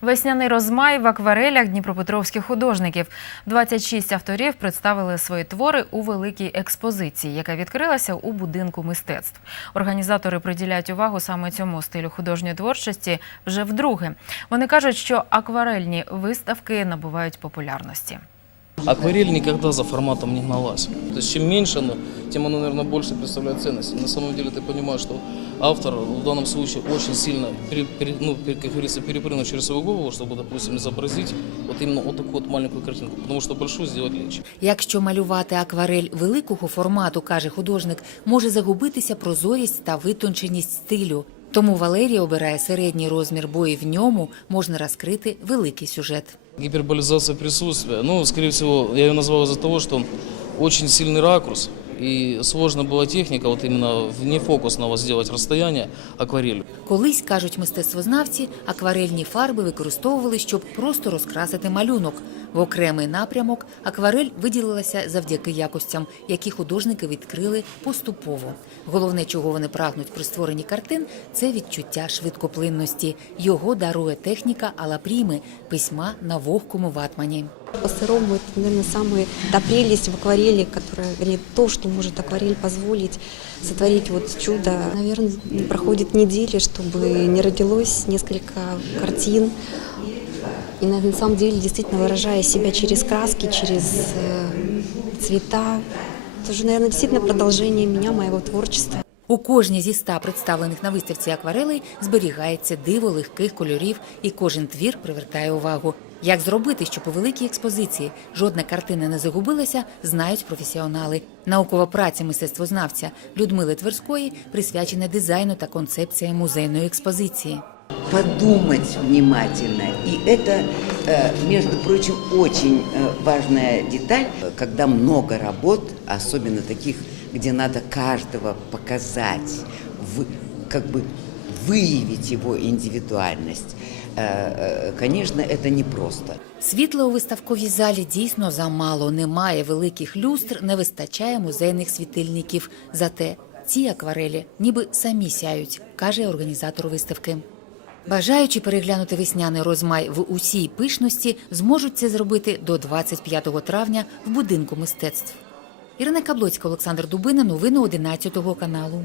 Весняний розмай в акварелях дніпропетровських художників. 26 авторів представили свої твори у великій експозиції, яка відкрилася у будинку мистецтв. Організатори приділяють увагу саме цьому стилю художньої творчості вже вдруге. Вони кажуть, що акварельні виставки набувають популярності. Акварель никогда за форматом не гналась. То есть чем меньше оно, тем оно, наверное, больше представляет ценность. На самом деле ты понимаешь, что автор в данном случае очень сильно, пере- пере- ну, пере- как говорится, перепрыгнул через свою голову, чтобы, допустим, изобразить вот именно вот такую вот маленькую картинку. Потому что большую сделать легче. Якщо малювати акварель великого формату, каже художник, може загубитися прозорість та витонченість стилю. Тому Валерій обирає середній розмір, бо і в ньому можна розкрити великий сюжет. Гіперболізація присутствия, ну, скоріше всього, я ее назвал из-за того, що дуже сильний ракурс, и сложно была техника вот именно внефокусного сделать расстояние акварелью. Колись, кажуть мистецтвознавці, акварельні фарби використовували, щоб просто розкрасити малюнок. В окремий напрямок акварель виділилася завдяки якостям, які художники відкрили поступово. Головне, чого вони прагнуть при створенні картин, це відчуття швидкоплинності. Його дарує техніка алапріми письма на вогкому ватмані. По-сырому это, наверное, самая та прелесть в акварели, которая, вернее, то, что может акварель позволить сотворить вот чудо. Наверное, проходит недели, чтобы не родилось несколько картин. И, наверное, на самом деле, действительно выражая себя через краски, через э, цвета, это уже, наверное, действительно продолжение меня, моего творчества. У кожній зі ста представлених на виставці акварелей зберігається диво легких кольорів, і кожен твір привертає увагу. Як зробити, щоб у великій експозиції жодна картина не загубилася, знають професіонали. Наукова праця мистецтвознавця Людмили Тверської присвячена дизайну та концепціям музейної експозиції подумать внимательно. И это, э, между прочим, очень э, важная деталь, когда много работ, особенно таких, где надо каждого показать, вы- как бы выявить его индивидуальность. Э, э, Конечно, это непросто. Світла у виставковій залі дійсно замало. Немає великих люстр, не вистачає музейних світильників. Зате ці акварелі ніби самі сяють, каже організатор виставки. Бажаючи переглянути весняний розмай в усій пишності, зможуть це зробити до 25 травня в будинку мистецтв. Ірина Каблоцька, Олександр Дубина. Новини 11 каналу.